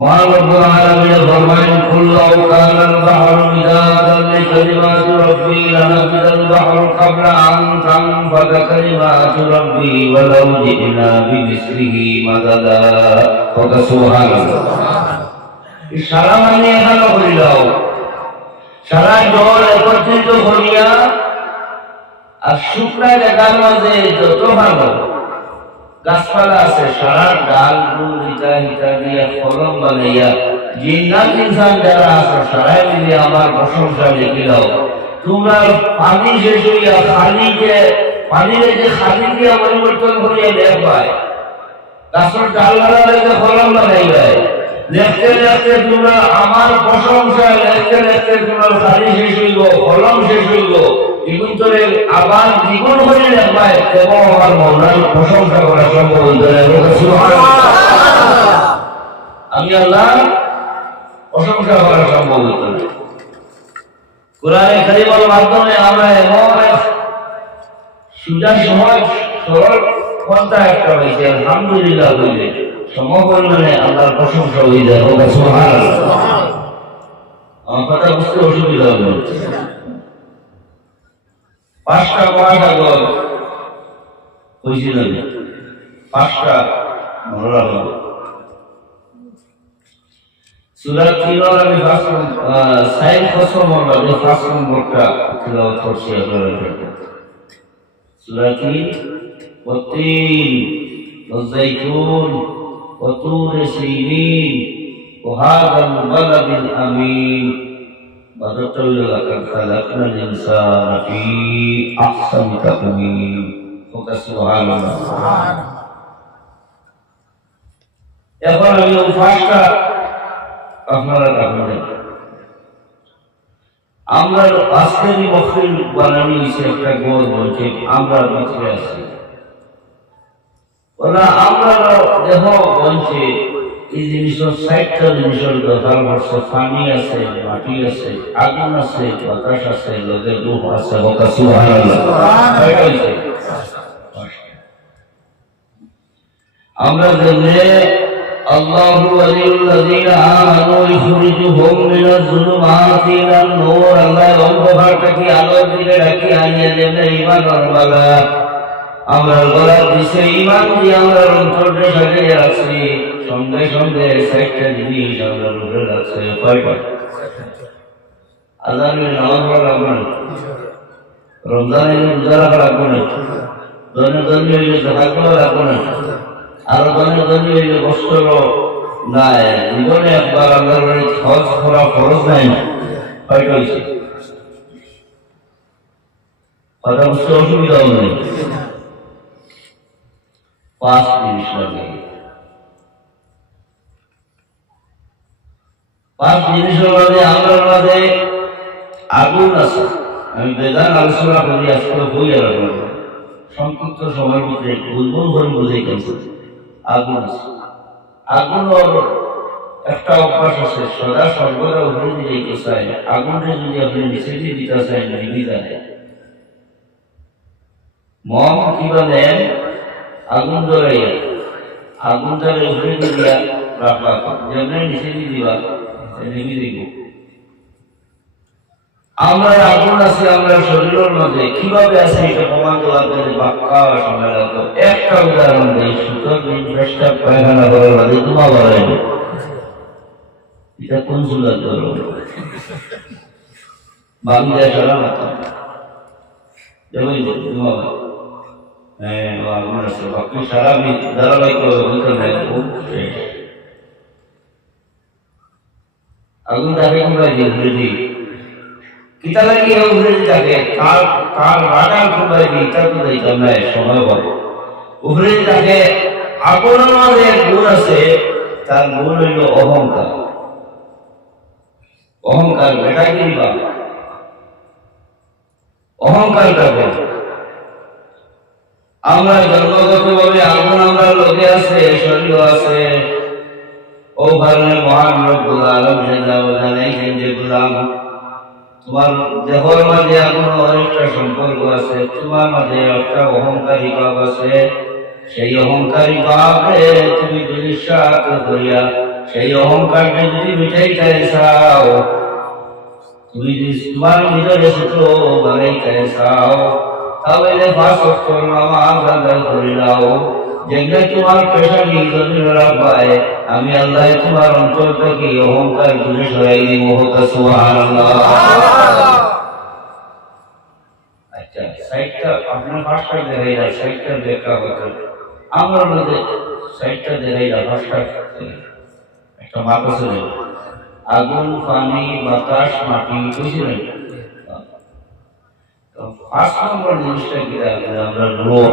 মহান রব্বুল আলামিন ফরমান কুল্লাউ কানাল বাহরু মিদাদান লিকালিমাতি রাব্বি লানাফিদাল বাহরু ক্বাবলা আন তানফাদা কালিমাতু রাব্বি ওয়ালাউ জি'না বিমিসলিহি মাদাদা। সুবহানাল্লাহ। সারা মানে এখানে করিলাও সারা জল একত্রিত করিয়া আর শুকনা জায়গার মাঝে যত ভালো গাছপালা আছে সারা ডাল ফুল হিতা হিতা দিয়া কলম বানাইয়া জিন্নাত ইনসান যারা আছে সারাই মিলে আমার প্রশংসা দেখিলাও। তোমরা পানি শেষ হইয়া পানিরে যে খালি দিয়া পরিবর্তন করিয়া দেখ পায় গাছের ডাল বানালে যে কলম বানাইবাই দেখতে দেখতে তোমরা আমার প্রশংসা দেখতে দেখতে তোমার খালি শেষ হইব কলম শেষ হইব দ্বিগুণ করে আবার দ্বিগুণ করে দেখবাই এবং আমার মনের প্রশংসা করা সম্ভব আমি আল্লাহ প্রশংসা করা সম্ভব হইত না। কোরআনে কারিমের মাধ্যমে আমরা এমন সুজা সহজ সরল পন্থা একটা হয়েছে আলহামদুলিল্লাহ বলে সমপরিমাণে আল্লাহর প্রশংসা হয়ে যায়। সুবহানাল্লাহ। আমার কথা বুঝতে অসুবিধা হবে। 5টা মহাসাগর হয়েছিল 5টা মহড়া সূরা তিলাওয়াত আমি সাইড কসম মহড়া 5 নম্বরটা তিলাওয়াত করছি আপনারা। সূরা والتين والزيتون وطور سينين وهذا البلد الأمين لقد خلقنا الإنسان في أحسن تقويم। سبحان الله। এখন আমি ওই 5টা আপনারা রাখবেন। আমরা আজকেরই মখরিল বানানি হয়েছে একটা গোল বলছে আমরা ভিতরে আছি ওরা আমরা দেহ বলছে এই জিনিসের 60টা জিনিসের দরকার বর্ষ পানি আছে মাটি আছে আগুন আছে বাতাস আছে লগে রূহ আছে। সুবহানাল্লাহ। আমরা জানি আল্লাহু ওয়ালিউল্লাযীনা আমানু ইখরিজুহুম মিনাজ যুলুমাতি ইলান নূর। আল্লাহ অন্ধকারটাকে আলোর দিকে রাখি আনিয়ে দেন ঈমানের মালা। আমরা গলার দিশে ঈমান দিয়ে আমরা অন্তরে সাজিয়ে রাখছি। সঙ্গে সঙ্গে 60টা জিনিস আমরা রূপে রাখছে। কয়টা? আযানের নামাজ পড়া লাগবে না, রমজানের রোজা রাখা লাগবে না, দৈনিক জাকাত দেওয়া লাগবে না, আর দৈনিক বস্ত্র নাই। জীবনে একবার আল্লাহর বাড়ি হজ করা ফরজ নাই না। কয়টা হয়েছে? কথা বুঝতে অসুবিধা হবে। 5 জিনিস লাগে। 5 জিনিসের মধ্যে আমরার মাঝে আগুন আছে। আমি বেদান আলোচনা করি আজকে বই আর সংক্ষিপ্ত সময়ের মধ্যে বুঝবুন করে বুঝে গেছে আগুন আছে। আগুনের একটা অভ্যাস আছে সদা সর্বদা উপরে দিতে চাই। আগুনটা যদি আপনি নিচে দিয়ে দিতে চাই নিবি যায়। মম কিবা দেন আগুন ধরাইয়া আগুনটাকে উপরে দিয়া রাখবা যেমন নিচে দিয়ে দিবা নিবি দিব। আমরা আগুন আছে আমরা শরীরের মধ্যে কিভাবে আছে এটা প্রমাণ দেওয়ার জন্য বাক্কা সময় লাগতো। একটা উদাহরণ দেই, সুতরাং পেশাব পায়খানা করার মাঝে ধোঁয়া বাড়াইবে। এটা কোন সুলার ধরো বাংলাদেশ সারা মাত্র যেমন ধোঁয়া আগুন আছে বাকি সারা ধারাবাহিক আগুন তাকে কোথায় দিয়ে কিতা লাগি উপরে থাকে কাল রাগাল কোথায় দিয়ে তা তো যাইতাম না সময় পাবো। উপরে থাকে আগুনের মাঝে এক গুণ আছে, তার গুণ হইল অহংকার। অহংকার বেটা কিনবা অহংকার থাকে। আমরা জন্মগত ভাবে আগুন আমরা লোকে আছে শরীর আছে। ও কারণে মহান রব্বুল আলামিন জানাইছেন যে গোলাম তোমার দেহর মাঝে আগুন অনেকটা সম্পর্ক আছে, তোমার মাঝে একটা অহংকারী ভাব আছে। সেই অহংকারী ভাবে তুমি বিশ্বাস করিয়া সেই অহংকারকে যদি মিটাইতে চাও, তুমি যদি তোমার নিজের সূত্র বানাইতে চাও, তাহলে 5 ওয়াক্ত নামাজ আদায় করে নাও। যেগুলো তোমার পেশা নির্জনের রাখবায়, আমি আল্লাহ তোমার অন্তর থেকে অহংকার দূরে সরাই দিব। সুবহানাল্লাহ। আচ্ছা, সাইটটা আপনার 5টা দেখাইলা, 60টা দেখা কথা আমার মধ্যে 60টা দেখাইলা, 5টা একটা মাথা ছিল, আগুন, পানি, বাতাস, মাটি বুঝলেন। 5 নম্বর জিনিসটা কি আমরা রূহ।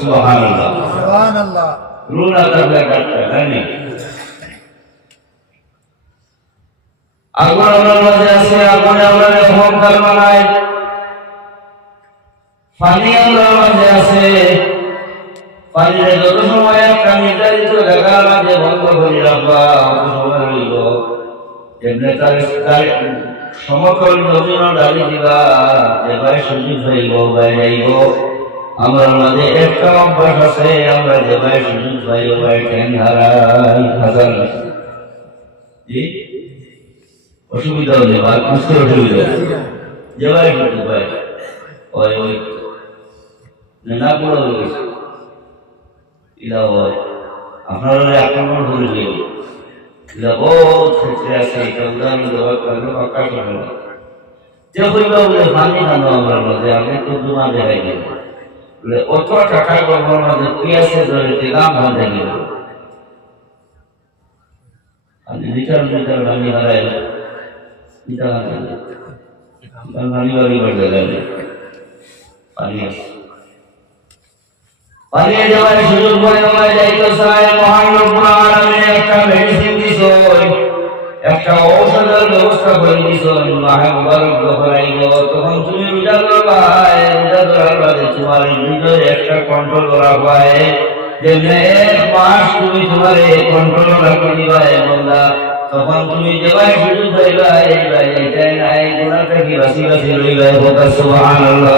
সুবহানাল্লাহ। সুবহানাল্লাহ। রূহ না থাকলে কাটতে জানি। আগুন আমার মাঝে আছে, আগুনে আমরা অহংকার বানাই। পানি আমার মাঝে আছে, পানিতে যত সময় একটা নির্ধারিত জায়গার মাঝে বন্ধ করে রাখবা, অত সময় হইল যেমনি তার সমতল জমিন ডালি দিবা, যেভাবে সুযোগ হইব যাইব। আমার মাঝে একটা অভ্যাস আছে, আমরা যেভাবে সুযোগ পাইব ঠ্যাং হারাই হাজার অসুবিধা হলে বা বুঝতে অসুবিধা যেভাবে সুযোগ পাই ওই ওই না পুরো হয়ে গেছে। ইলা হয় আপনারা আক্রমণ করে গেল, ইলা বহুত ক্ষেত্রে আছে। এটা উদাহরণ দেওয়ার কারণে পাক্কা করে না যে হইবা বলে পানি খানো আমার মাঝে, আমি তো দুমা দেখাই গেল বলে অত টাকা আমার মাঝে পিয়াসে ধরে দাম হয়ে গেল, আমি লিটার লিটার পানি হারাই লিটার পানি বাড়ি বাড়ি গেলে পানি আছে। পালিয়ে যাওয়ার সুযোগ হয়ে যাইতে চায়, মহান রব্বুল আলামিন একটা মেডিসিন দিছেন, একটা ঔষধের ব্যবস্থা করে দিছেন। মাহে মুবারক যখন আইব তখন তুমি রোজা করবা, রোজা করার বাদে তোমার হৃদয়ে একটা কন্ট্রোল করা হয়, যে 1 মাস তুমি তোমার কন্ট্রোল রাখতে দিবা বান্দা। তখন তুমি যেভাবে সুযোগ পাইবা এইটাই নাই গুনাহ থেকে বাঁচি বাঁচি রইবা। সুবহানাল্লাহ।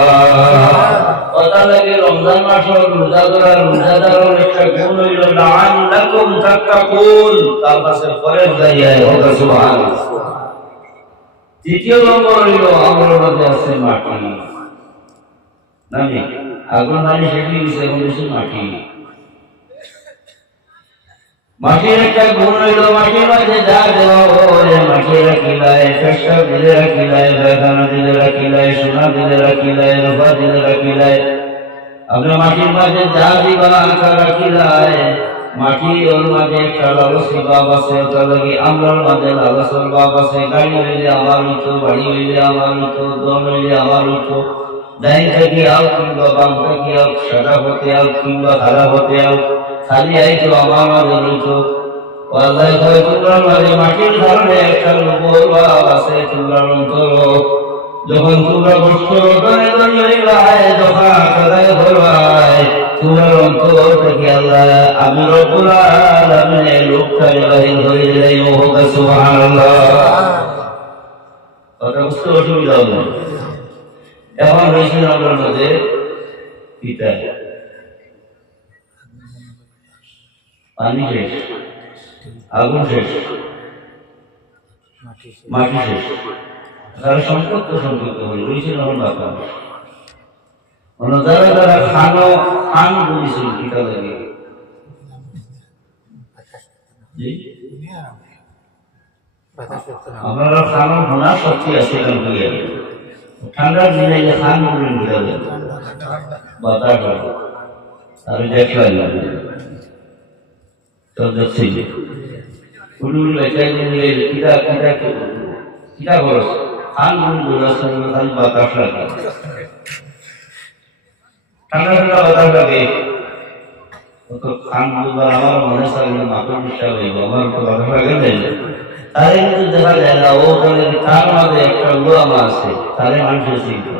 কথা লাগে রমজান মাস রোজা করার রোজাদারের একটা গুণ হইল লাআল্লাকুম তাত্তাকুন, তার কাছে ফরজ যাইয়া হোক। সুবহানাল্লাহ। দ্বিতীয় নম্বর হইল আমার মধ্যে আছে মাটি, নামি আগুন পানি সেটি দিছে বলেছে মাটি। মাটির একটা গুণ হইল মাটির মাঝে যা দেওয়া হয় মাটি রাখিলায়, পেশাব দিলে রাখিলায়, বেদানা দিলে রাখিলায়, সোনা দিলে রাখিলায়, রূপা দিলে রাখিলায়। আপনার মাটির মাঝে যা দিবা তা রাখিলায়। মাটি ওর মাঝে একটা লালসি ভাব আছে, ওটা লাগে আমরার মাঝে লালসের ভাব আছে। গাড়ি হইলে আমার হইতো, বাড়ি হইলে আমার হইতো, দল হইলে আমার হইতো, ডাইন থেকে আও কিংবা বাম থেকে আও, সাদা হতে আও কিংবা খারাপ হতে আও, খালি আইতো আমার মাঝে হইতো। আল্লাহ কয় তোমরার মাঝে মাটির কারণে একটা লোকের ভাব আছে তোমরার অন্তর। যখন তোমরা বস্তু ধরে ধরিবাই, যখন আকাদায় ধরবাই, তোমার অন্তর থেকে আল্লাহ আমি রব্বুল আলামিনের লোকটারে বাহির করে দিলাম। সুবহানাল্লাহ। কথা বুঝতে অসুবিধা হবে। এখন রয়েছে আমার মধ্যে পিতা, পানি শেষ, আগুন শেষ, মাটি শেষ, তারা সম্পর্ক হল রয়েছে আমার বাবা। যারা যারা খানো খান বলেছিল পিতা লাগে আপনারা খানো ঘোনার শক্তি আছে ঠান্ডার দিনে যে খান বলেন বাতাস আর দেখলাম তো দেখছি উড়ুড়ি বেচাই দিলে কিতা কিতা কিতা খরচ খান বলে খালি বাতাস লাগে, ঠান্ডা ঠান্ডা বাতাস লাগে। খান বলবার আমার মনে সামনে মাথা বিশ্বাস হইব, আমার তো বাতাস লাগে না। তারে কিন্তু দেখা যায় না, ও তার মাঝে একটা গোলাম আছে, তারে মানুষের চিন্তা।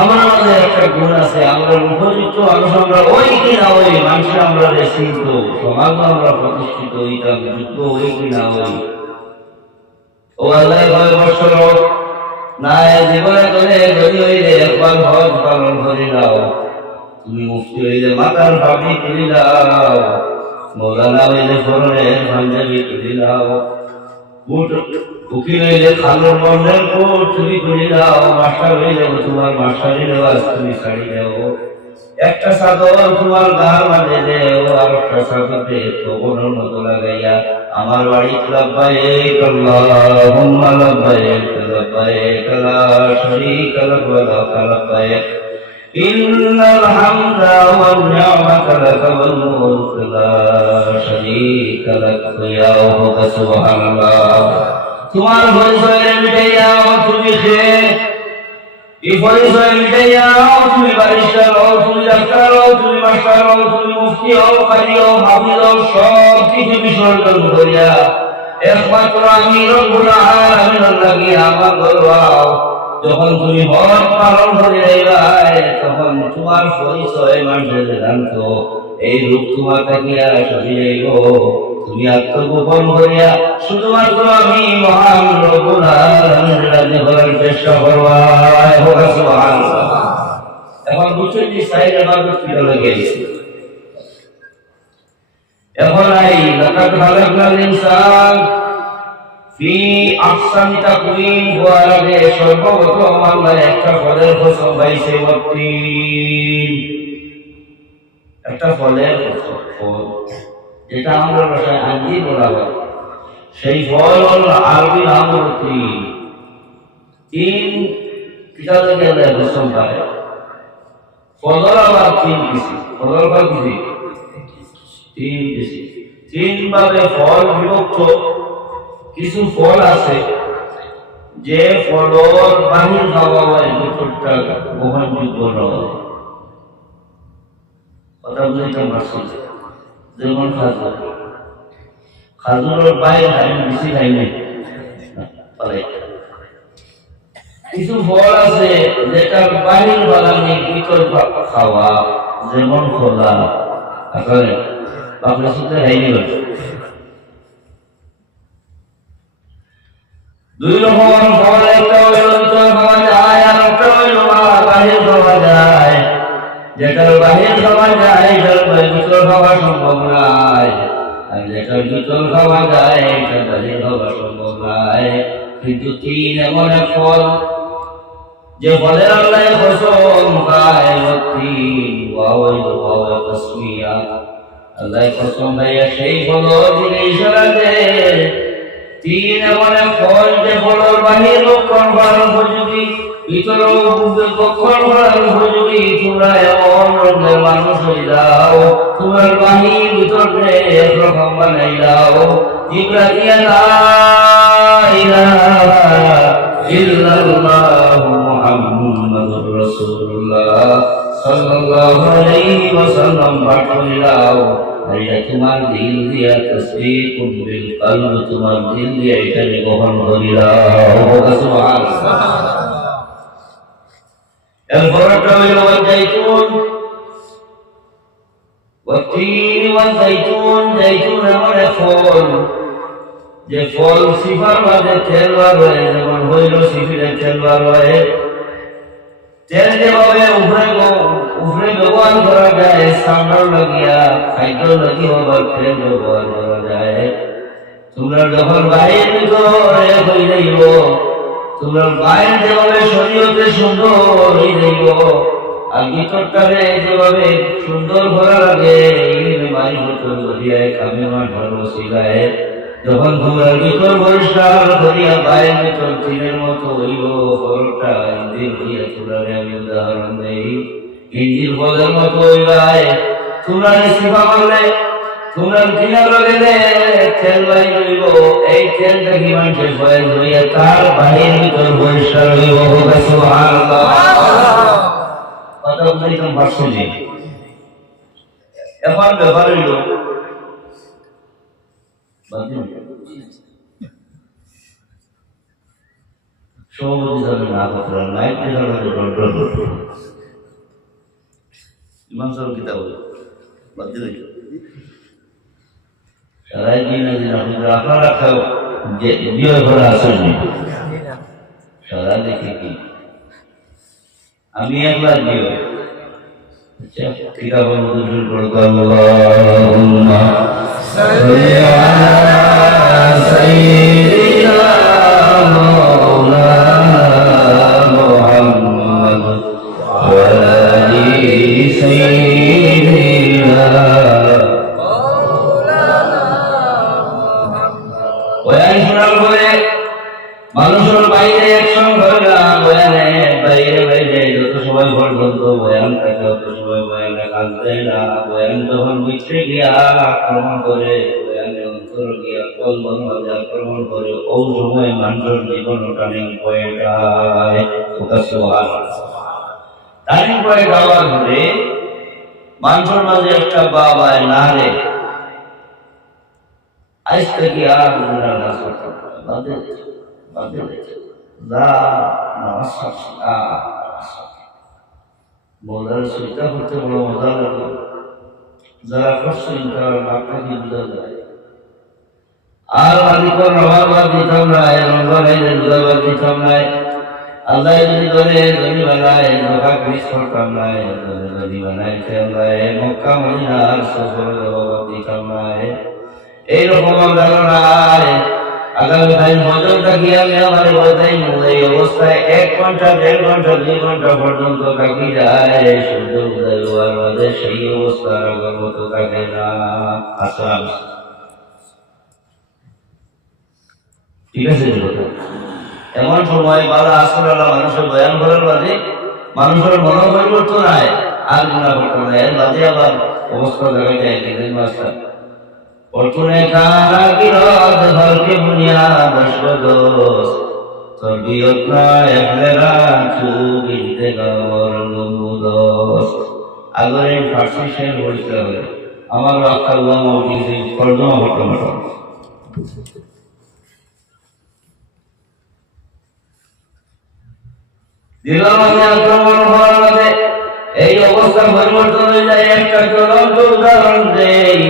আমার মাঝে একটা গুণ আছে, আমরা উপযুক্ত মানুষ, আমরা ওই কিনা ওই মানুষ আমরা চিন্ত, সমাজ আমরা প্রতিষ্ঠিত হইতাম, যুক্ত ওই কিনা ওই। ও আল্লাহ ভয় বৎসর না জীবনে করে যদি হইলে একবার হজ পালন করে দাও, তুমি মুক্তি হইলে মাতার ভাবি করে দাও, মৌলানা হইলে ফরনের পাঞ্জাবি তুলি দাও, বুট উকিল হইলে খালুর বন্ধের কোট তুমি তুলি দাও, মাস্টার হইলে তোমার মাস্টারি লেবাস তুমি শাড়ি দাও, একটা চাদর তোমার গার মাঝে দেও, আর একটা চাদরে তবনের মতো লাগাইয়া আমার বাড়ি লাব্বাইক আল্লাহুম্মা লাব্বাইক লাব্বাইক লা শারীকা লাক ওয়া লা লাব্বাইক ইন্নাল হামদা ওয়ান নি'মাতা লাক ওয়াল মুলক লা শারীকা লাক ইয়া সুবহানাল্লাহ। তোমার পরিচয় মিটাইয়া তুমি খেয়ে এই পরিচয় মিটাইয়া তুমি বারিস্টার হও, তুমি ডাক্তার হও, তুমি মাস্টার হও, তুমি মুফতি হও, কারি হও, হাফিজ হও, সব কিছু বিসর্জন করিয়া একমাত্র আমি রব্বুল আলামিনের লাগি আমার গর্বাও। যখন তুমি হজ পালন করে যাইবাই তখন তোমার পরিচয় মানুষের জানতো, এই রূপ তোমার তাকিয়া সরে যাইব, তুমি আত্মগোপন করিয়া শুধুমাত্র আমি মহান রব্বুল আলামিনের রাজি হওয়ার চেষ্টা করবা। সুবহানাল্লাহ। এখন বুঝছেন যে সাইড ইবাদত কি লাগে। এখন এই লাকাদ খালাকনাল ইনসান ফি আহসানি তাকওয়িম হওয়ার আগে সর্বপ্রথম আল্লাহ একটা ফলের কসম পাইছে, একটা ফলের ফল যেটা আমরা ভাষায় আঞ্জির বলা হয়, সেই ফল হল আরবি নাম হল তিন কিতাব থেকে আল্লাহ কসম পায়। ফজল আবার তিন কিসি, ফজল বা কিসি তিন কিসি, তিন ভাবে ফল বিভক্ত। কিছু ফল আছে যে ফলর বাহির খাওয়া হয় ভিতরটা গ্রহণযোগ্য নয়, কথা বুঝতে পারছি। যেমন খাজুর, খাজুরের বাইরে আমি বেশি খাই নাই। কিছু ফল আছে যেটা বাহির বাগানে ভিতর খাওয়া, যেমন খোলা আসলে আপনার সাথে খাইনি। দুই রকম ফল, একটা হইল ভিতর খাওয়া যায় আর একটা হইল বাহির খাওয়া যায়। যেটার বাহির খাওয়া যায় এটার ভিতর খাওয়া সম্ভব নয়, আর যেটার ভিতর খাওয়া যায় এটার বাহির খাওয়া সম্ভব নয়। কিন্তু তিন এমন এক ফল যে ফলের আল্লাহ কসম খায়, আল্লাহ কসম ভাইয়া সেই ফল যিনি ইশারা দেন। তিন এমন এক ফল যে ফলের বাহির রক্ষণ করার উপযোগী, ভিতর রক্ষণ করার উপযোগী। তোমরা এমন রঙের মানুষ হয়ে যাও, তোমার বাহির ভিতর একরকম বানাই দাও। জিবরাইল লা ইলাহা ইল্লাল্লাহু মুহাম্মাদুর রাসূলুল্লাহ সাল্লাল্লাহু আলাইহি ওয়াসাল্লাম পাঠ করে দাও। এটা তোমার দিল দিয়া তাসদীকুন বিল কলব, তোমার দিল দিয়া এটা গ্রহণ করে দাও। সুবহানাল্লাহ। এরপরটা হইল জাইতুন, ওয়াতিন ওয়া জাইতুন। জাইতুন এমন এক ফল যে ফল সিফার মাঝে তেল বার হয়, যেমন হইল সিফিরের তেল বার হয়। তেল যেভাবে উপরে ব্যবহার করা যায়, সামনার লাগিয়া খাদ্য লাগিয়ে আবার তেল ব্যবহার করা যায়। তোমরা যখন বাইরের ভিতরে হয়ে যাইব, তোমরা বাইরে যেভাবে শরীয়তে সুন্দর হয়ে যাইব, আর ভিতরটারে যেভাবে সুন্দর করা লাগে বাইরের ভিতর করিয়ায় কামে মাঠার বসিলায়। যখন তোমরা ভিতর পরিষ্কার করিয়া বাইরের ভিতর তিনের মতো হইব, ফলটা ইঞ্জিল হইয়া তোমরা আমি উদাহরণ দেই। ইঞ্জিল ফলের মতো হইবাই। তোমরা সিফা মারলে তোমরা তিনের লগে তেল বাইর হইব, এই তেল দেখি মানুষের ফয়েল হইয়া তার বাহির ভিতর পরিষ্কার হইব। সুবহানাল্লাহ। কথা বুঝাইতাম পারছি। এখন ব্যাপার হইল সভাপতি সাহেব না কথা লাইট ইমাম সাহেব কিতাব বাদ দিল সারাই দিন আপনারা খাও যে বিয়ে করে আসেননি সারা দেখে কি আমি একলা বিয়ে kita bersyukur Allahumma salli ala sayyidina maulana Muhammad wa ali sayyidina maulana Muhammad বয়ান শোনার পরে মানুষের বাইরে একসঙ্গে হয় না, বয়ানে বাইরে বাইরে যত সময় পর্যন্ত বয়ান থাকে তত সময় বয়ানে কাজ দেয় না। বয়ান যখন বুঝতে গিয়া আক্রমণ করে, বয়ানে অন্তর গিয়া কলবন মাঝে আক্রমণ করে, ওই সময় মানুষের জীবন টার্নিং পয়েন্ট হয়। টার্নিং পয়েন্ট হওয়ার পরে মানুষের মাঝে একটা বাবায় না রে আজ থেকে আর নামাজ পড়তে বাদে বাদে যা নামাজ মজার সুবিধা করতে বড় মজা লাগে। যারা করছে তারা আপনাকে বোঝা যায়। আর মালিকর রবাদ দিতাম নাই, রঙ্গনের রবাদ দিতাম নাই, আল্লাহ যদি ধরে ধনী বানায় নৌকা গ্রিস করতাম নাই, ধনী বানায় খেয়াল নাই, মক্কা মদিনার সফর রবাদ দিতাম নাই। এইরকম ধারণায় আগামী টাইম বছর থাকি আমি আমার বলতাই এই অবস্থায় 1 ঘন্টা 1.5 ঘন্টা 2 ঘন্টা পর্যন্ত থাকি যায়, সূর্য উদয় হওয়ার বাদে সেই অবস্থা আগের মতো থাকে না। আসলাম ঠিক আছে, এমন সময় বালা আসলাম মানুষের বয়ান করার বাদে মানুষের মন পরিবর্তন হয়, আর গুণা করতে হয়, এর বাদে আবার অবস্থা দেখা যায় দিনের মাস্টার পরতুনে খানা গিরদ হলকে বুনিয়াদ বসবদোস তরবিয়ত না এফলেরা চুগিতে গাওয়ার লুমুদোস। আগরে ফার্সি শের বলতে হবে আমার আল্লাহ মৌলিকে তর্জমা করতে হবে। দিলামে আক্রমণ হওয়ার বাদে এই অবস্থা পরিবর্তন হয়ে যায়। একটা জ্বলন্ত উদাহরণ দেই,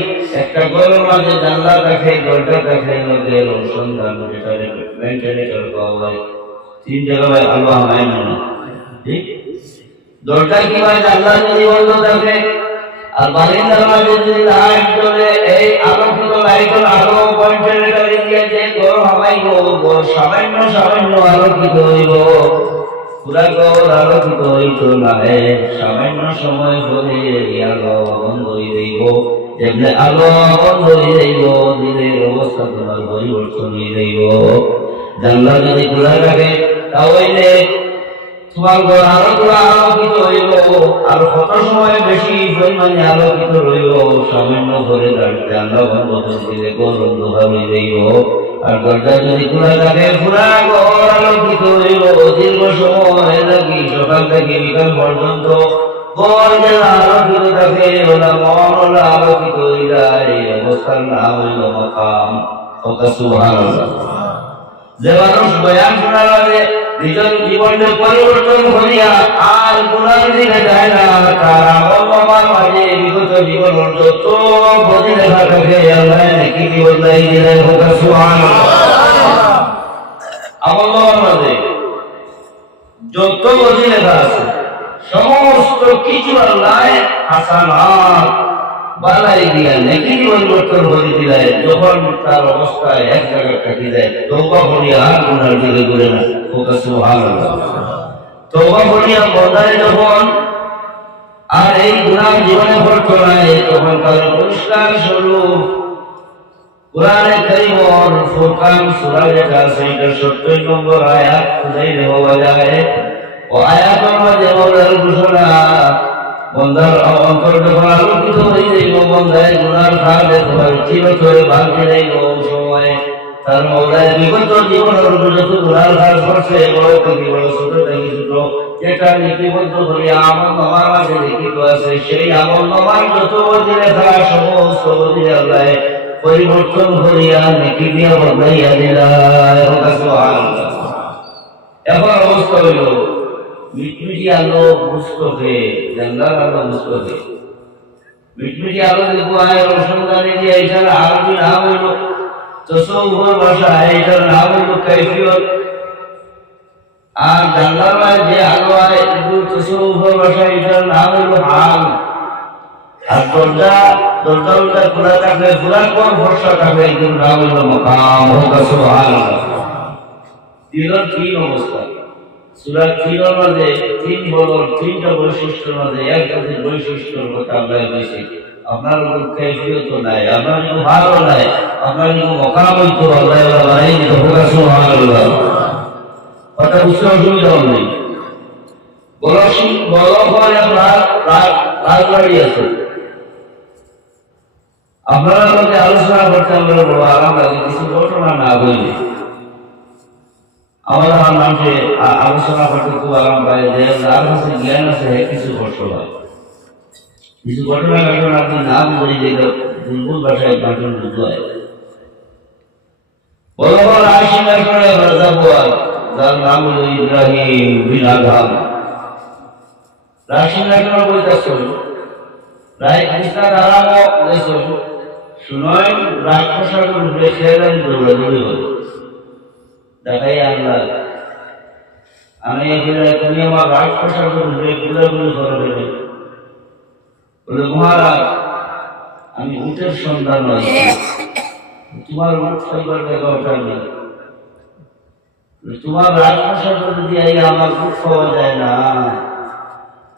একটা গরুর মাঝে জানলা দেখে, দরজা দেখে, লোকের অনুসন্ধান ভেন্টিলেটর পাওয়া হয় 3 জায়গায় আলো হয় না, ঠিক? দরজা কি হয়, জানলা যদি বন্ধ থাকে আর বারিন্দার মাঝে যদি লাইট জ্বলে, এই আলোকিত লাইটের আলো ভেন্টিলেটর দিয়ে যে গরম হাওয়াইব, সামান্য সামান্য আলোকিত হইব, পুরা ঘর আলোকিত হইত না। সামান্য সময় পরে আলো বন্ধ হয়ে যাইব, যেমনি আলো বন্ধ হয়ে যাইব দিনের অবস্থা তোমার পরিবর্তন হয়ে যাইব। জানলা যদি খোলা থাকে তাহলে তোমার ঘর আরো তোলা আলোকিত হইব, আর কত সময় বেশি পরিমাণে আলোকিত রইব। সামান্য ঘরে দাঁড়িয়ে জানলা বন্ধ করে দিলে ঘর অন্ধকার হয়ে যাইব। আর দরজা যদি খোলা থাকে পুরা ঘর আলোকিত হইব দীর্ঘ সময় লাগি, সকাল থেকে বিকাল পর্যন্ত ঘর যেন আলোকিত থাকে, ওলা মন ওলা আলোকিত হয়ে যায়। এই অবস্থার নাম হইল মাকাম। সুবহানাল্লাহ। যে মানুষ বয়ান শোনার আগে নিজের জীবনে পরিবর্তন করিয়া আর গুনার দিকে যায় না, তার আমল নামার মাঝে বিগত জীবনের যত বদি লেখা থাকে আল্লাহ নাকি বদলাই দিলেন। সুবহানাল্লাহ। আমল নামার মাঝে যত বদি লেখা আছে সমস্ত কিছু আল্লাহ হাসানাত বালাই দিয়া নাকি পরিবর্তন করে দিলেন। যখন তার অবস্থা এক জায়গায় থাকি যায়, তওবা করিয়া আর গুনার দিকে ঘুরে না। সুবহানাল্লাহ। তওবা করিয়া বন্দায় যখন আর এই গুনাহ জীবনে করতে নাই, তখন তার পরিষ্কার স্বরূপ কুরআনে কারীমের ফুরকান সূরা যেটা আছে এটার 70 নম্বর আয়াত খুঁজে দেওয়া যায়। ও আয়াতের মাঝে বলার ঘোষণা, বন্দার অন্তর যখন আলোকিত হয়ে যাইব, বন্দায় গুনার ভাগ দেখবার চিরতরে ভাঙতে যাইব, সময় তার মৌলায় বিগত জীবনের যত গুনার ভাগ করছে, বড় থেকে বড়, ছোট থেকে ছোট, যেটা লিপিবদ্ধ করে আমল নামার মাঝে লিখিত আছে, সেই আমল নামার যত বদি লেখা সমস্ত বদি আল্লাহ পরিবর্তন করিয়া নেকি দিয়া বদলাইয়া দিলায়। এখন অবস্থা হইল মিটমিটি আলো পুস্তকে, জানলার আলো পুস্তকে, মিটমিটি আলো দেখবো আয় অনুসন্ধানে দিয়ে এটার আরবি নাম হইল তসৌফর ভাষা, এটার নাম হইল কাইফিয়ত। আর জানলার যে আলো আয় তসৌফর ভাষা, এটার নাম হইল হাল। আর দরজা খোলা থাকলে খোলার পর ভরসা থাকলে একদিন নাম হলো মকাম হোক সুবহানাল্লাহ। দিলের তিন অবস্থা সূরা তিনের মধ্যে তিন বড় তিনটা বৈশিষ্ট্যের মধ্যে একটাতে বৈশিষ্ট্যের কথা আমরা বেশি আপনার কৈফিয়ত নাই, আপনার ভালো নাই, আপনার মকাম হইতো আল্লাহ নাই হোক সুবহানাল্লাহ। কথা বুঝতে অসুবিধা নেই। বড় হয় রাজবাড়ি আছে, আপনারা মধ্যে আলোচনা করতে আমরা বড় আরাম লাগে, কিছু ঘটনা না বললে আমার মানুষে আলোচনা করতে খুব আরাম পায় যে যার কাছে জ্ঞান আছে কিছু কষ্ট হয়, কিছু ঘটনা ঘটনা আপনি না বুঝে যেটা দুর্বল ভাষায় ঘটনা বুঝতে হয়। বড় বড় আশিমার করে যাবো আর যার নাম হলো ইব্রাহিম বিন আদহাম। রাশিদ নাটক বইতাছুন রায় কৃষ্ণার আরামও দেখুন শুনয় রাজপ্রসাদের উপরে খেয়ালেন দৌড়াদৌড়ি হল দেখাই আল্লাহ আমি এখানে তুমি আমার রাজপ্রসাদের উপরে ঘুরাঘুরি করবে বলে মহারাজ আমি উটের সন্ধান নয়, তোমার উট খাইবার দেখা ওঠা নেই, তোমার রাজপ্রসাদ যদি আমার উট পাওয়া যায় না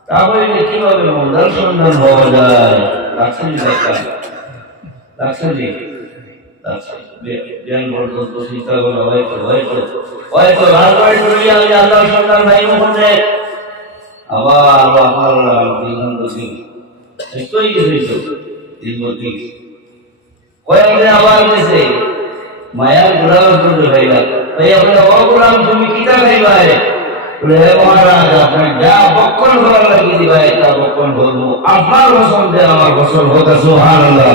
তাহলে কিভাবে মন্দার সন্ধান পাওয়া যায়? রাখছেন জ্ঞান পর্যন্ত চিন্তা করা হয়তো রাজবাড়ি আমি আল্লাহর সন্ধান নাই মনে আবার আপনার কয়েকদিন আবার গেছে মায়ার গুলাম করতে ভাইবা তাই আপনার অগুলাম তুমি কিতা ভাইবা মহারাজ আপনার যা বক্ষণ করার লাগিয়ে দিবাই তা বক্ষণ করবো, আপনার পছন্দে আমার পছন্দ হোক সুবহানাল্লাহ।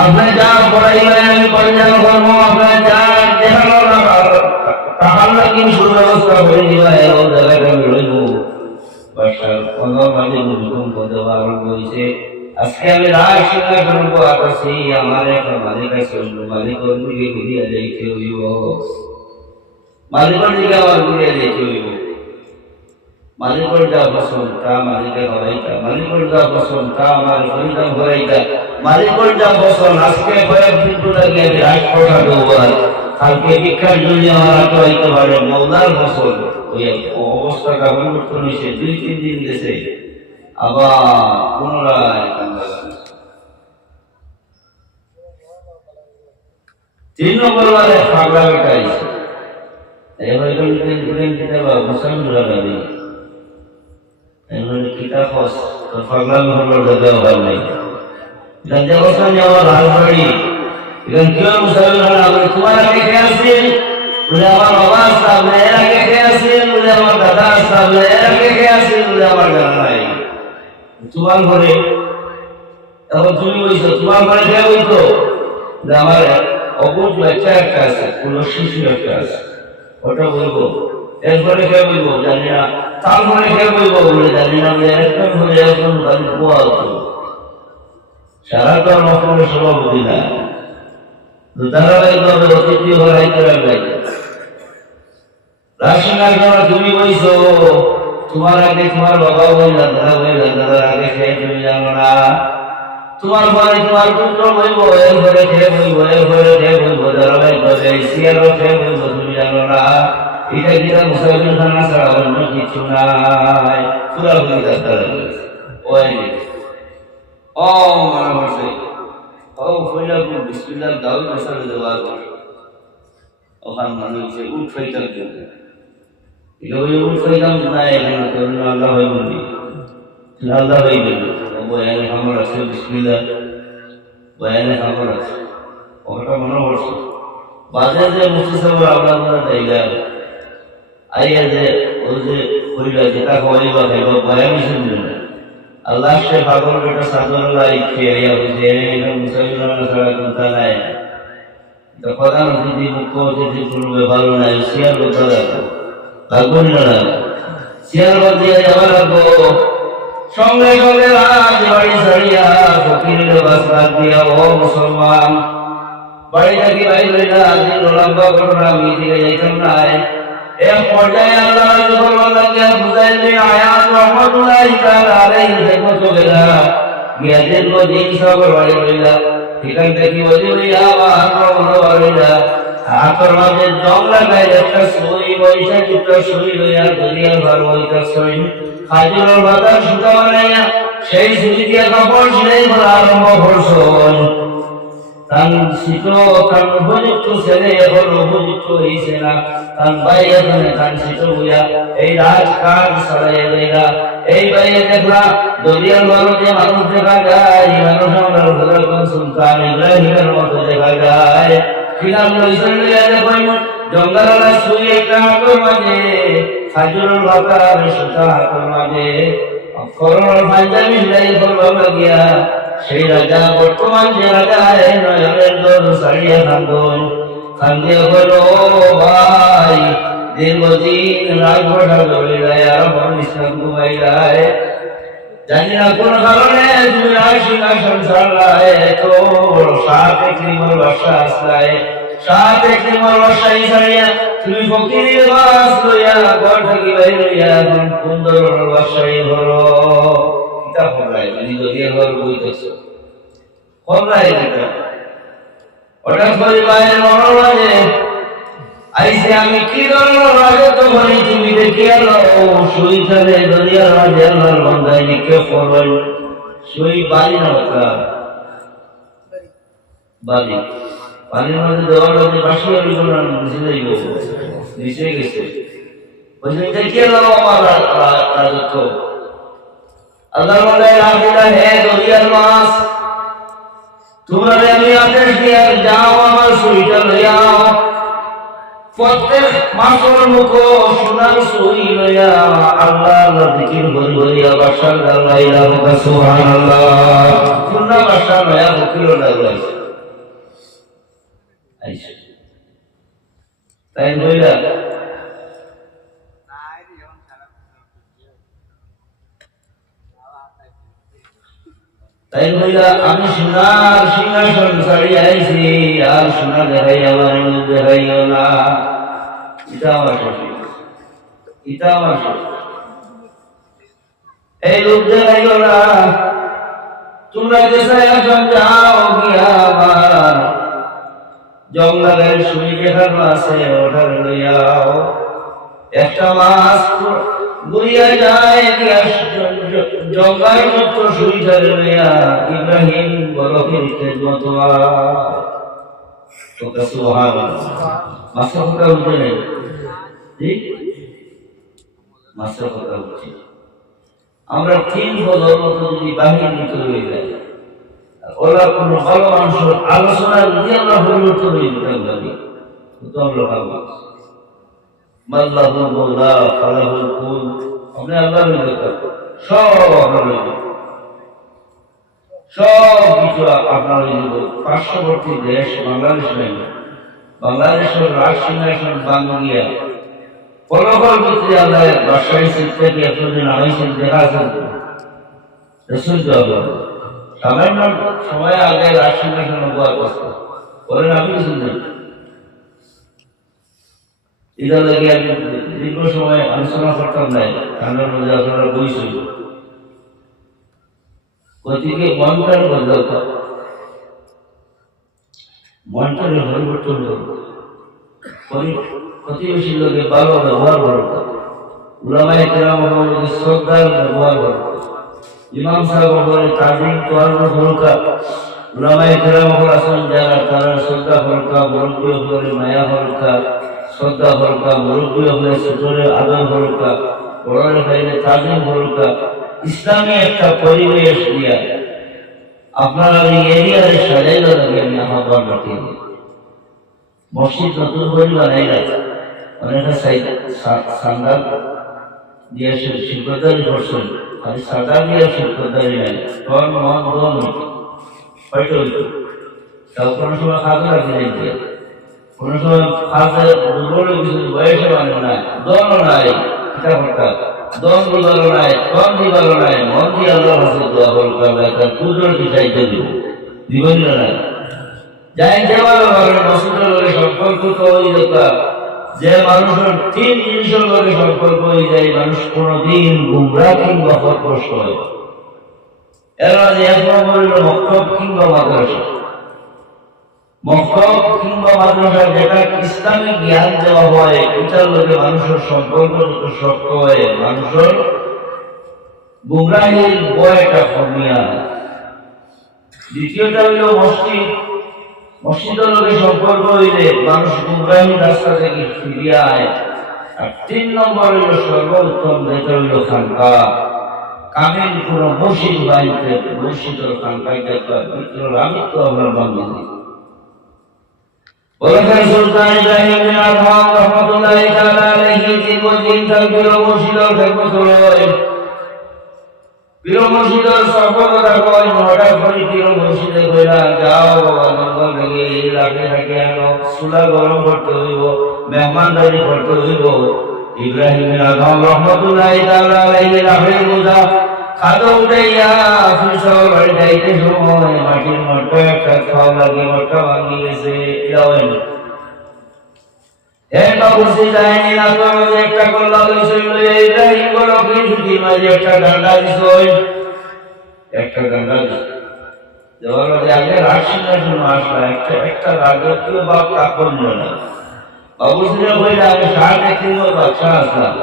আপনি যা পড়াইবেন আমি পরিচালনা করবো, আপনার যা দেখানো তাহার লাগি সুব্যবস্থা করে দিবা এরকম জায়গাটা আমি রইব। বাসার 15 মাঝে হুকুম করতে আরম্ভ হয়েছে। আজকে আমি রাজ সিংহাসন আছি, আমার একটা মালিক আছে, মালিকের দিকে ঘুরিয়া যাইতে হইব, মালিকের দিকে আবার ঘুরিয়া যাইতে হইব। মালিকের যা পছন্দ তা মালিকের হরাইতা, মালিকের যা পছন্দ তা আমার পরিধান হরাইতা, মালিকের যা পছন্দ আজকে কয়েকদিন তো লাগে আমি রাজ প্রসাদ হবার কালকে ভিক্ষার জন্য আমার হইতে পারে মৌলার পছন্দ। ওই অবস্থাটা পরিবর্তন হয়েছে, 2-3 দিন গেছে আবার পুনরায় 3 নম্বর বারে পাগলা বেটা আইছে এবার কিতাব পাগলা হবার জায়গা হয় নাই অবস্থান যাওয়ার রাজবাড়ি এখানে কেউ মুসলমান তোমার আগে কে আছে বলে আমার বাবা আসতাম এর আগে কে আছে বলে আমার দাদা আসতাম এর আগে কে আছে বলে আমার জানা নাই। তোমার ঘরে তখন তুমি বলছো তোমার ঘরে কে বলতো যে আমার অবুজ বাচ্চা একটা আছে, কোন শিশু একটা আছে, ওটা বলবো। এরপরে কে বলবো জানি না, তারপরে কে বলবো বলে জানি না, একটা ঘরে এখন কুয়া হতো সারা তো মহকুমের সভাপতি না, ধারাবাহিকভাবে অতিথি হরাইতে রাখবে। রাশিনার জন্য তুমি বলছো তোমার আগে তোমার বাবা বললা, দাদা বললা, দাদার আগে খেয়ে তুমি জানো না, তোমার পরে তোমার পুত্র বলব, এরপরে খেয়ে বলব, এরপরে খেয়ে বলবো, ধারাবাহিকভাবে সিয়ারও খেয়ে বলবো, তুমি জানো না। এটা যেটা মুসলমান খানা ছাড়া অন্য কিছু নাই, পুরাপুরি যাত্রা রয়েছে। ওই ও মনে করছে ও ফইলাপুর বিসমিল্লাহ দাউদ মশালে দেওয়া ওখান মনে হচ্ছে উঠ ফইতাম এটা ওই উঠ ফইতাম না এখানে তরুণ আল্লাহ হয়ে বলি আল্লাহ হয়ে গেল বয়ানে খবর আছে বিসমিল্লাহ বয়ানে খবর আছে ওটা মনে করছে বাজে যে মুসি সাহেব আল্লাহ করে দেয় আইয়া যে ওই যে কইলা যেটা কইবা খাইবা বয়ান শুনবেন আল্লাহ সে পাগল বেটা সাদুল্লাহ ইখিয়া বুঝে এটা মুসলমানরা ছাড়া কথা নাই, তো প্রধান অতিথি মুখ্য অতিথি শুনবে ভালো নাই, শেয়ার কথা দেখো থাকবেন না শেয়ার বলতে যাওয়া লাগবো সঙ্গে সঙ্গে রাজবাড়ি ছাড়িয়া ফকিরের বাসা দিয়া ও মুসলমান বাড়ি থাকি বাইরে না দিন লম্বা ঘটনা আমি দিকে যাইতাম নাই। এক পর্যায়ে আল্লাহ বুঝাইলেন আয়াত রহমতুল্লাহি তাআলা আলাইহি হিকমত গেলা গিয়াদের দিন সবার বাড়ি রইলা এখান থেকে বলিয়া রইলা আতর মাঝে জং লাগাই একটা সই বৈশা দুটো সই লইয়া দরিয়া ঘর বইটা সই খাজুরের বাতাস সুতা বানাইয়া সেই সুই দিয়া কাপড় সেলাই করা আরম্ভ করছই তান শীত তান উপযুক্ত ছেলে এখন উপযুক্ত হইছে না তান ভাই এখানে তান শীত হইয়া এই রাজকাজ ছড়াইয়া লইলা এই বাইরে দেখলা দরিয়ার বারোতে মানুষ দেখা যায় মানুষ আমরা ভোলার সুলতান ইব্রাহিমের মতো দেখা যায় কিনাম লইছেন লইয়া দেখুন জঙ্গলের সুই একটা হাতের মাঝে খাজুরের বাতার সুতা হাতের মাঝে করোনার পাঞ্জাবি সেলাই করবা লাগিয়া সেই রাজা বর্তমান যে রাজা নয়নের দল সারিয়া খান্দিয়া বলো ভাই দীর্ঘদিন রাজপ্রসাদ হইলায় আর ইসলাম ঘুমাইলায় জানি না কোন কারণে তুমি সিংহাসন ছাড়লায় তো সাত একলিমর বাসা আসলায় সাত একলিমর বাসাই ছাড়িয়া তুমি ফকিরের বাস লইয়া ঘর থাকি বাইর হইয়া কোন ধরনের বাসাই ঘর কিতা খবরাই তুমি যদি ঘর বইতেছ খবরাই কিতা হঠাৎ করে বাইরের মনের মাঝে আইসে আমি কি ধরনের রাজত্ব করি তুমি দেখিয়া লও সুই চলে দরিয়ার মাঝে আল্লাহর বান্দায় নিকে করবেন সুই বাড়ি না বাড়ি পানির মধ্যে দেওয়ার মধ্যে বাসি আমি বললাম নিচে গেছে বলছে দেখিয়া লও আমার রাজত্ব আল্লাহর বান্দায় রাখিলা হে দরিয়ার মাছ তোমরা আমি আদেশ দিয়া যাও আমার সুইটা লইয়াও প্রত্যেক মাসের মুখ সোনার সই লইয়া আল্লাহ আল্লাহ জিকির করি করিয়া বাসার গালাইলা মুখা সুবহানাল্লাহ পূর্ণ বাসা লইয়া ফকির লাগাইছে আইছে তাই লইলা তাই লইলা আমি সোনার সিংহাসন ছাড়িয়া আইছি আর সোনা দেখাই আমার দেখাইও না এই লোক দেখাইও না তোমরা দেশায় এখন যাও গিয়া আমার জঙ্গলের সুই দেখানো আছে ওঠার লইয়াও একটা মাছ ঘুরিয়া যায় জঙ্গল মত সুই ধরে লইয়া ইব্রাহিম বলকের খেদমত তোকে সুবহানাল্লাহ মাছের কথা উঠে নেই মাছের কথা উঠে আমরা তিন বছর মতো যদি বাহির ভিতরে হয়ে যাই ওরা কোনো ভালো মানুষের আলোচনায় যদি আমরা পরিবর্তন হয়ে যেতে পারি তো আমরা ভাবো মাল্লাহুল মাওলা ফালাহুল কুল আপনি আল্লাহ হয়ে সব আপনার হয়ে সব কিছু আপনার হয়ে যাবে পার্শ্ববর্তী দেশ বাংলাদেশ নাই বাংলাদেশের রাজ সিংহাসন বাঙ্গিয়া ফলাফল করতে আল্লাহ বাসায় শিখতে কি এতদিন আড়াইশো দেখা আছে শুনতে হবে সামান্য সময় আগে রাজ সিংহাসন ব্যবহার করতে বলেন আপনি শুনছেন এটা লাগে আমি দীর্ঘ সময় আলোচনা করতাম নাই ঠান্ডার মধ্যে আপনারা বইছিল গতিকে মনটার বদলাতে মনটার পরিবর্তন প্রতিবেশীর লোকে ভালো ব্যবহার করত উলামায়ে কেরাম বলে শ্রদ্ধার ব্যবহার করত ইমাম সাহেব বলে তাজিম তোয়ার হলকা উলামায়ে কেরাম বলে আসল যারা তারা শ্রদ্ধা হলকা মুরব্বী বলে মায়া হলকা শ্রদ্ধা হলকা মুরব্বী হলে ছোটরে আদর হলকা বড়ের খাইলে তাজিম হলকা ইসলামী একটা পরিবেশ দিয়া আপনারা এই এরিয়ার সাজাইলে লাগে আমি আহ্বান রাখি মসজিদ নতুন করে বানাইলা অনেকটা সান্দাল দিয়ে শিল্পদারি করছেন খালি সাদা দিয়ে শিল্পদারি নাই তখন মন দম হয়তো তাও কোনো সময় খাতে রাখি নাই দিয়ে কোনো সময় খাতে দুর্বল কিছু বয়সে মানে নাই দলও নাই এটা হঠাৎ দম দিবারও নাই কম দিবারও নাই মন দিয়ে আল্লাহ হাসে দোয়া করবে তার পুজোর চাইতে দিবেন না যাই দেওয়ার মসজিদের লগে সম্পর্ক তো ওই দরকার যে মানুষের তিন জিনিসের লগে সম্পর্ক হয়ে যায় মানুষ কোনদিন গুমরা কিংবা পথভ্রষ্ট হয় এর মাঝে এক নম্বর হইল মক্তব কিংবা মাদ্রাসা। মক্তব কিংবা মাদ্রাসা যেটা ইসলামিক জ্ঞান দেওয়া হয়, এটার লোকে মানুষের সম্পর্ক যত শক্ত হয়, মানুষের গুমরাহির বয়টা কমিয়া। দ্বিতীয়টা হইল মসজিদ। মসজিদের লোকের সম্পর্ক হইলে মানুষ গুমরাহির রাস্তা থেকে ফিরিয়ে আয়। আর 3 নম্বর হইল সর্বোত্তম, যেটা হইল খানকা। কামিল কোন মসজিদ বাড়িতে মসজিদের খানকায় দেখতে আমি তো আপনার বান্ধবী বলেছেন সুলতান ইব্রাহিম বিন আদহাম রহমাতুল্লাহি তাআলা আলাইহি দীর্ঘদিন তাকবীর মসজিদের খেদমত করে পীর মসজিদের সর্বদা কই নটা করে পীর মসজিদে কইলা যাও বাবা নন্দন থেকে লাগে থাকে আনো সুলা গরম করতে হইব, মেহমানদারি করতে হইব। ইব্রাহিম বিন আদহাম রহমাতুল্লাহি তাআলা আলাইহি রাহের বোঝা খাদো উঠাইয়া ফুসল বাড়িতে সময় মাটির মটকা একটা খাওয়া লাগে, মটকা ভাঙি গেছে। একটা করলা ইব্রাহিম বলো কি ছুটি মাঝে একটা ডান্ডা দিস, একটা ডান্ডা দিস দেওয়ার মাঝে আগে রাজসিংহার জন্য আসলা একটা একটা রাজকীয় বাপ কাপড় নিল না। বাবুসিরা বললে আমি 3.5 বছর বাচ্চা আসলাম,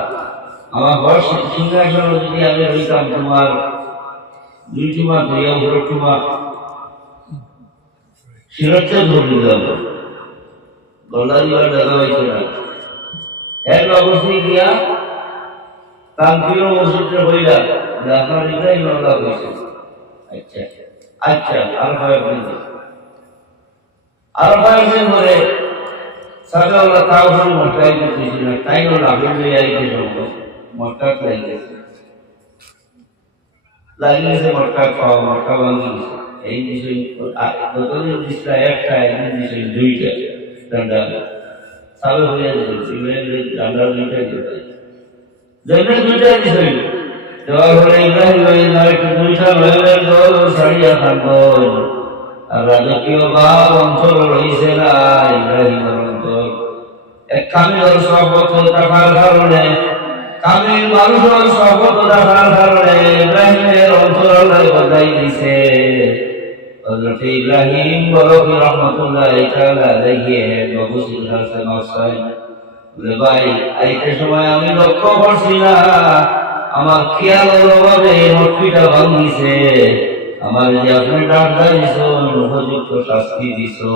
আমার ঘর সিংহাসন যদি আমি রইতাম তোমার 2 মাস হইয়া উপরে তোমার শিরোচ্ছেদ ধরে দিলাম, গলা দিবার দেখা হয়েছে না। এক অবস্থায় গিয়া তানপুর মসজিদে হইলা আপনার এটাই নলা হয়েছে। আচ্ছা আচ্ছা আর কয়েকদিন ধরে সকালবেলা তাও ধরে মশলাই করতেছি না, তাই হল আপনি আইতে সম্ভব মটকা লাগিয়েছে মটকা খাওয়া, মটকা ভাঙিয়েছে। এই বিষয় যতদিন দিশটা একটা, একদিন বিষয় 2টা ডান্ডা সাবে হয়ে যাচ্ছে, ডান্ডা 2টা দিতে জন্য 2টা বিষয় দেওয়ার পরে ইব্রাহিম একটু 2টা ছাড়িয়া থাকবো। আর রাজকীয় ভাব অন্তর রয়েছে না ইব্রাহিমের অন্তর। এক কামিল সহবত থাকার কারণে, কামিল মানুষের সহবত থাকার কারণে ইব্রাহিমের অন্তরালয় বদলাই দিছে। হযরত ইব্রাহিম বরক রহমাতুল্লাহি তাআলা আলাইহি নবুসির হাসান হোসেন বলে ভাই আইতে সময় আমি লক্ষ্য করছি না, আমার খেয়ালের অভাবে মটকিটা ভাঙিছে। আমার যে আপনি ডাক্তার দিয়েছেন উপযুক্ত শাস্তি দিয়েছেন,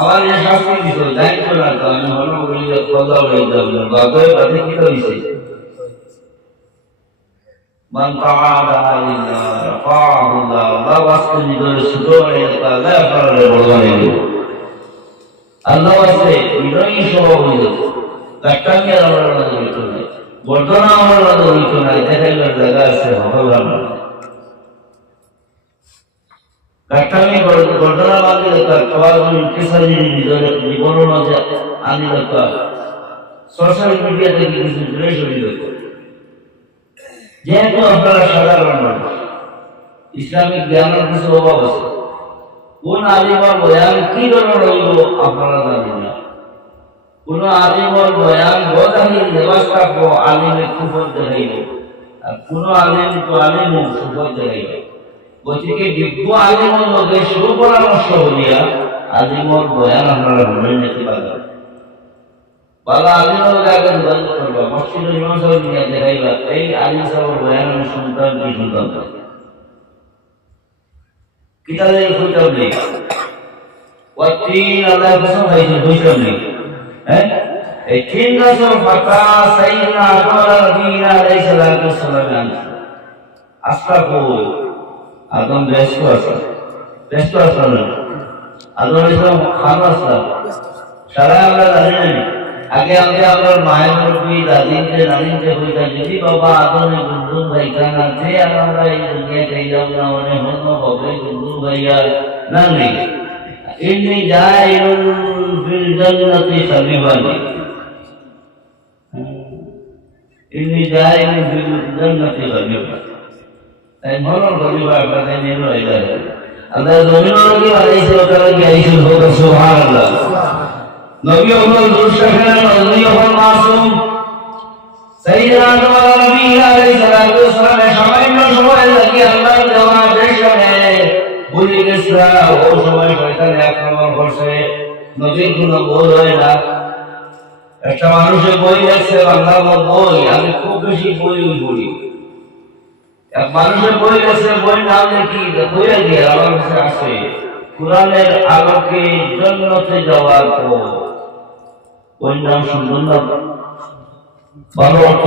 আমার যে শাস্তি দিত দায়িত্ব না তো আমি মনে করি যে কথা হয়ে যাবে বাপের কাছে কি হয়েছে। মান তাআলা আলাইনা রাফাহুল্লাহ, আল্লাহ ওয়াসকে নিজের সুতরাং আল্লাহ পারে বলবানে আল্লাহ ওয়াসে বিনয়ী স্বভাব হইল কাটাকে আমার মাঝে হইতো না, বর্তনা আমার মাঝে হইতো না। দেখাইবার জায়গা আছে ভগবান কাটামি বর্তনা মাঝে খাওয়ার ইন্টেসারি নিজের জীবনের মাঝে আনি দরকার। সোশ্যাল মিডিয়া থেকে কিছু দূরে সরিয়ে দরকার। যেহেতু আপনারা সাধারণ মানুষ, ইসলামিক জ্ঞানের কিছু অভাব আছে। কোন আলিমার বয়ান কি ধরনের হইব আপনারা জানেন না। কোন আলিমর বয়ান বদাহির লেবাস থাকবো, আলিমের সুফল দেখাইব। আর কোন আলিম তো আলিম সুফল দেখাইব। গতিকে বিজ্ঞ আলিমর মধ্যে সুপরামর্শ হইয়া আলিমর বয়ান আপনারা মনে নিতে পারবেন। বালা আলিমর আগে বন্ধ করবা, মসজিদের ইমাম সাহেব নিয়ে দেখাইবা এই আলিম সাহেবের বয়ান সন্তান কি সন্তান কিতাবে কইতাম নেই ওয়াতিন আল্লাহ কসম খাইছে কইতাম নেই। হ্যাঁ এই 3 বছর ফাতা সাইয়্যিদনা আদম নবীনা আলাইহিস সালাতু ওয়াসসালাম আসলা কই আদম ব্যস্ত আছে না, আদম ইসলাম খান আসলা সারা আমরা জানি না। আগে আমরা মায়ের মুরব্বী দাদিকে নানিকে কইতা যদি বাবা আদমে গুনগুন ভাইটা না যে আমরা এই দুনিয়া চাইলাম না অনেক হন্য হবে গুনগুন ভাইয়া না নেই ইন্নি জাইলুন ফিল জান্নাতি খলিফান, ইন্নি জাইলুন ফিল জান্নাতি খলিফান। তাই মরণ খলিফা আপনাদের নিয়ে রইলা আল্লাহ জমিনের কি আলাইহি ওয়াসাল্লাম কি আইছে সুবহানাল্লাহ। নবী হল দুঃশাখানা, নবী হল মাসুম। সাইয়্যিদুনা নবী আলাইহিস সালাতু ওয়াস সালামের সামান্য সময় লাগি আল্লাহর দেওয়া দেশে ভুলে গেছে। ও সময় শয়তানে আক্রমণ করছে, নবীর কোনো ভুল হয় না। একটা মানুষের বই আছে বাংলা বই, আমি খুব বেশি বই পড়ি। এক মানুষের বই আছে, বই নাম কি বইয়া দিয়ে আমার কাছে আছে, কোরআনের আলোকে জান্নাতে যাওয়ার পথ। বই নাম সুন্দর না, ভালো অর্থ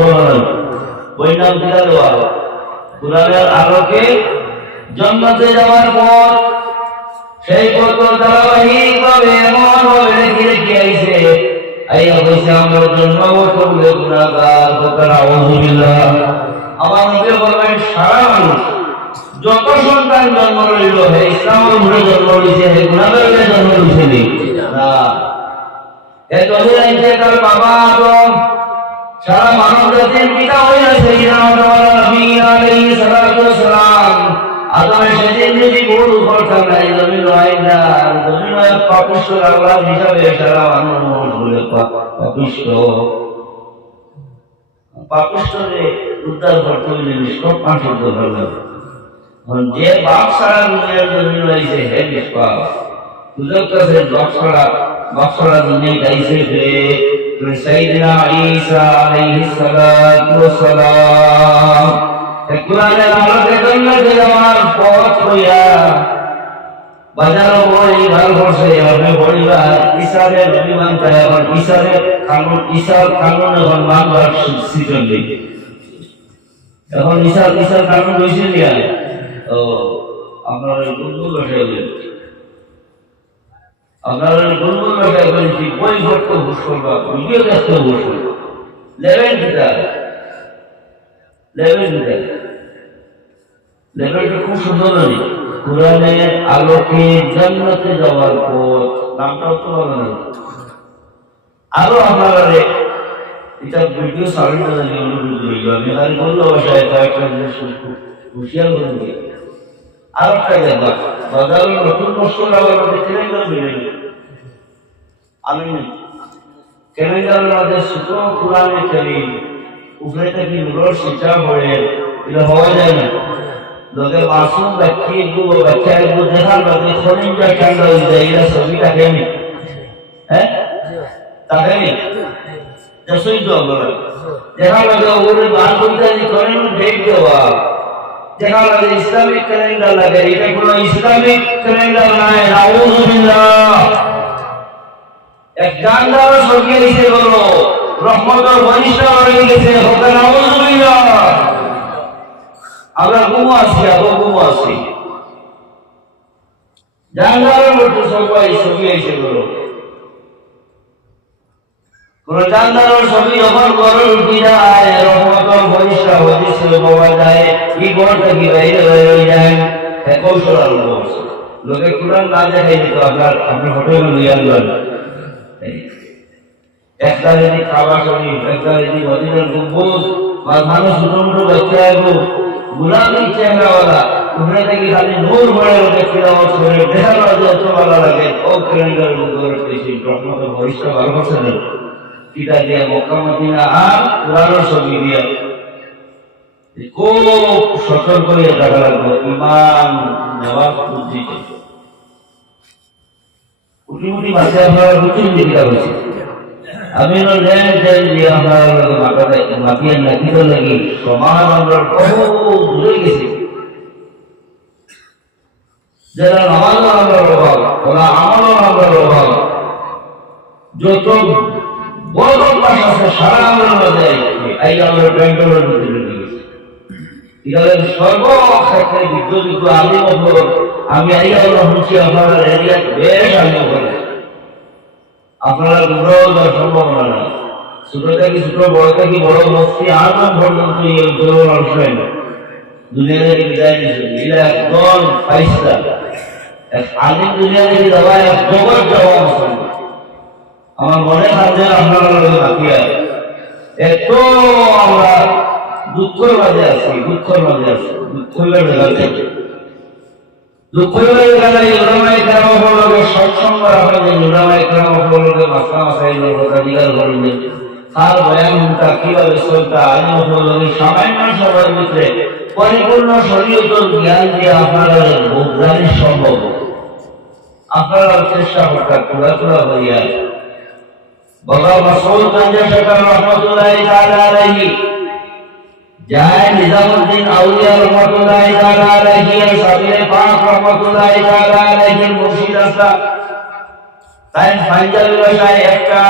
বই নাম দিলা দেওয়া, কোরআনের আলোকে জান্নাতে যাওয়ার পথ। সেই পথ ধারাবাহিক ভাবে এমন ভাবে রেখে রেখে আইছে, আইয়া বলছে আমার জন্য করলে গুনাহগার বকার আউযুবিল্লাহ। আমার নবী বলেন সারা মানুষ যত সন্তান জন্ম লইল হে ইসলামের উপরে জন্ম লইছে, হে গুনাহগারের জন্ম লইছে না। এ যদি আইছে তার বাবা আদম, সারা মানব জাতির পিতা হইয়া সাইয়্যিদুনা নবী আলাইহিস সালাতু ওয়াস সালাম। আদমের সেদিন যদি ভুল করতাম না, এই জমিন হয় না, জমিন হয় পাপিষ্ঠ আল্লাহ হিসাবে সারা মানুষ বলে পাপিষ্ঠ। পাপিষ্ঠরে উদ্ধার করতে হইলে নিষ্পাপ মানুষ উদ্ধার করবে। যে বাপ ছাড়া দুনিয়ার জমিন হয়েছে হে নিষ্পাপ, সুযোগ কাছে বাপ ছাড়া দুনিয়া গাইছে সাইয়্যিদুনা ঈসা আলাইহিস সালাতু ওয়াস সালাম। কোরআনের আলোকে জান্নাতে যাওয়ার পথ হইয়া বাজারও বই ভালো করছে। এভাবে পরিবার ঈসারে নবী মানতে, এখন ঈসার কানুন এখন মানবার সিজন নেই। এখন ঈসার কানুন হয়েছে নিয়া ও আপনার গুনগুন বসে গেলেন, আপনার গুনগুন বসে বলেছি বই ভর্ত ঘুষ করবা, ভিডিও দেখতে ঘুষ করবা, লেভেল লেভেলটা খুব সুন্দর। কোরআনের আলোকে জান্নাতে যাওয়ার পথ নামটাও তো ভালো না। আরো আপনারা এটা ভিডিও সার্ভিস অনুরোধ রইল, আমি খালি বললো বাসায় কয়েকটা জিনিস হুঁশিয়ার করে দিই। আর একটা জায়গা বাজারের নতুন মশলা আমাদের ক্যালেন্ডার মিলে আমি ক্যালেন্ডারের মধ্যে ছোট কোরআনে কারীম উপরে থেকে নূরের শিক্ষা পড়ে এটা হওয়া যায় না। লোকে মাসুম বাচ্চা দেখার মধ্যে খনিজটা ঠান্ডা হয়ে যায়, এটা ছবি থাকেনি। হ্যাঁ থাকেনি, যশোই তো বলে দেখা লাগে ওগুলো গান করতে করেন ডেট দেওয়া, দেখা লাগে ইসলামিক ক্যালেন্ডার লাগে, এটা কোনো ইসলামিক ক্যালেন্ডার নয়। নাউযুবিল্লাহ। এক জানদার ছবি এসে বলো রহমতের বরিষ্ঠ হয়ে গেছে, হোক নাউযুবিল্লাহ। আমরা ঘুমো আছি জানদারের মধ্যে সবাই ছবি এসে বলো, কোন জানদারের ছবি যখন ঘরে উঠি যায় রহমতের বরিষ্ঠ হদিস পাওয়া যায়, কি ঘরটা কি বাইরে হয়ে যায় কৌশল আরম্ভ করছে। লোকে কোরআন না দেখাই দিত, আপনার হোটেল লইয়া আনলেন একটা যদি খাবার শরীর, একটা যদি মদিনার গম্বুজ বা মানুষ ছোট ছোট বাচ্চা গুলাবি চেহারাওয়ালা উপরে থেকে খালি নূর ভরে দেখতে দেওয়া শরীর দেখা যত ভালো লাগে। ও ক্যালেন্ডার পেয়েছি রহমতের ভবিষ্য ভালো করছে না, পিতা দিয়ে মক্কা মদিনা আর কোরআনের ছবি দিয়ে খুব সতর্ক হয়ে থাকা লাগবে। ইমান নেওয়ার বুদ্ধি উঠি উঠি মাসে আপনারা রুটিন দিকে হয়েছে। আমি মাতিয়ে নাকিত লাগি সমান আমরা বহু দূরে গেছি, যারা নামাজও আমরা অভাব, ওরা আমলও আমরা অভাব, যত বড় পাশ আছে সারা আমরা মাঝে এই আমরা ব্যাংকের মধ্যে ঢুকে গেছি। এখানে সর্বক্ষেত্রে বিদ্যুৎ আলিম আমি এই আমরা হচ্ছি আপনারা এরিয়া বেশ আলিম করে আপনারা গুরু সম্ভাবনা নাই। ছোট থেকে ছোট, বড় থেকে বড় মুফতি আজম পর্যন্ত এই অঞ্চলের মানুষরাই দুনিয়া থেকে বিদায় নিয়েছে। এরা একদল ফাইসলা আলিম দুনিয়া থেকে যাওয়া এক জগৎ যাওয়া মুসলমান। আমার মনে খাদ্যে আপনারা মাতিয়া এত আমরা দুঃখের মাঝে আছি, দুঃখের সৎসঙ্গ রাখা যায়, মাসা মাসাই অধিকার করেন তার বয়ানটা কিভাবে চলতে আলিমুল সামান্য সময়ের ভিতরে পরিপূর্ণ শরীয়তের জ্ঞান দিয়ে আপনারা বোঝানো সম্ভব। আপনারা চেষ্টা করতেন পুরা হইয়া বাবা মাসউদ গঞ্জে শেখর রহমতুল্লাহি তাআলা আলাইহি জায় নিজামউদ্দিন আউলিয়া রহমতুল্লাহি তাআলা আলাইহি সাবিরে পাক রহমতুল্লাহি তাআলা আলাইহি মুর্শিদ আসা তাই পাঞ্জাবি ভাষায় একটা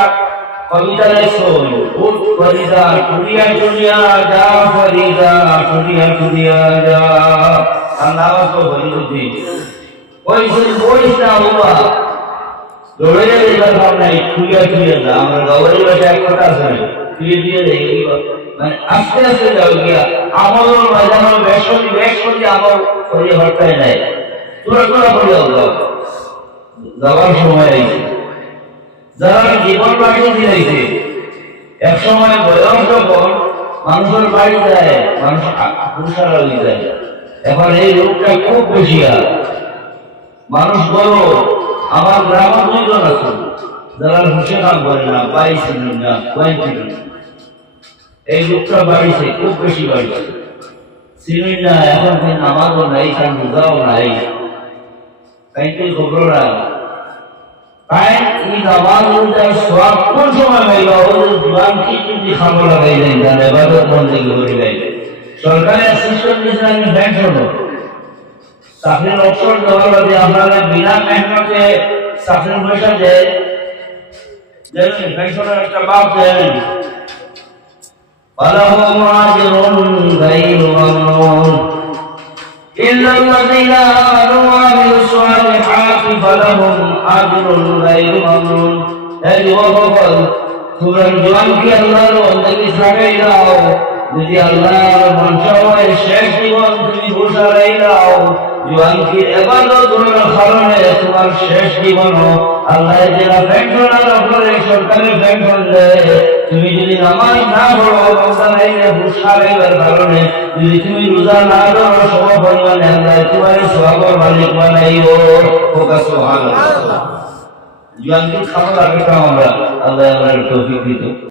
কবিতা লেখছেন উঠ ফরিদা টুরিয়া টুরিয়া যা ফরিদা টুরিয়া টুরিয়া যা আল্লাহ তো বলিদি ওই বইটা হুয়া দৌড়ে যাবার ভাব নাই টুরিয়া টুরিয়া যা আমরা গাওয়ারি ভাষায় এক কথা আছে টুরিয়া টুরিয়া যাই মানে আস্তে আস্তে যাও গিয়া আমল ময়দান বেশ করে আমল করে হটায় নাই তোরা করে যাওয়ার সময় আইছে যারা জীবন বাড়ি দিয়েছে এক সময় বয়স যখন মানুষের বাড়ি যায় মানুষ পুরুষারা হয়ে যায় এখন এই রোগটা খুব বেশি আর মানুষ বড় আমার গ্রামের দুইজন আছে যারা হুসে কাম করে না পাইছেন না পাইছেন এই রোগটা বাড়িছে খুব বেশি বাড়িছে চিনি না এখন নামাজও নাই কারণ রোজাও নাই কাইতে খবর না তাই এই নামাজের সওয়াব কোন সময় পাইবা ওদের জীবন কি যদি খাবার লাগাইলেন জানে ইবাদত বন্দেগী করিলেন সরকারের সিস্টেম নিজামী ব্যাংক হলো চাকরির অবসর দেওয়ার বাদে আপনারা বিনা মেহনতে চাকরির পয়সা দেয় দেখেন পেনশনের একটা বাপ দেন ফালাহুম আজরুন গায়রু মামনুন إلا الذين آمنوا وعملوا الصالحات فلهم أجر غير ممنون يوفقون তোমরা জোয়ান কি আল্লাহর বন্দেগী ছাড়াই দাও যদি আল্লাহর মনসায় শেষ জীবন তুমি ঘোষারাই দাও জোয়ান কি ইবাদত করার কারণে তোমার শেষ জীবন আল্লাহ যারা পেনশনার উপরে সরকারের পেনশন দেয় তুমি যদি নামাজ না পড়ো রোজা নাই ঘোষারাইবার কারণে যদি তুমি রোজা না করো সব পরিমাণে আল্লাহ তোমার সওয়াবের মালিক বানাইব সুবহানাল্লাহ জোয়ান কি খাবার আগে আমরা আল্লাহ আমাদের তৌফিক দিত।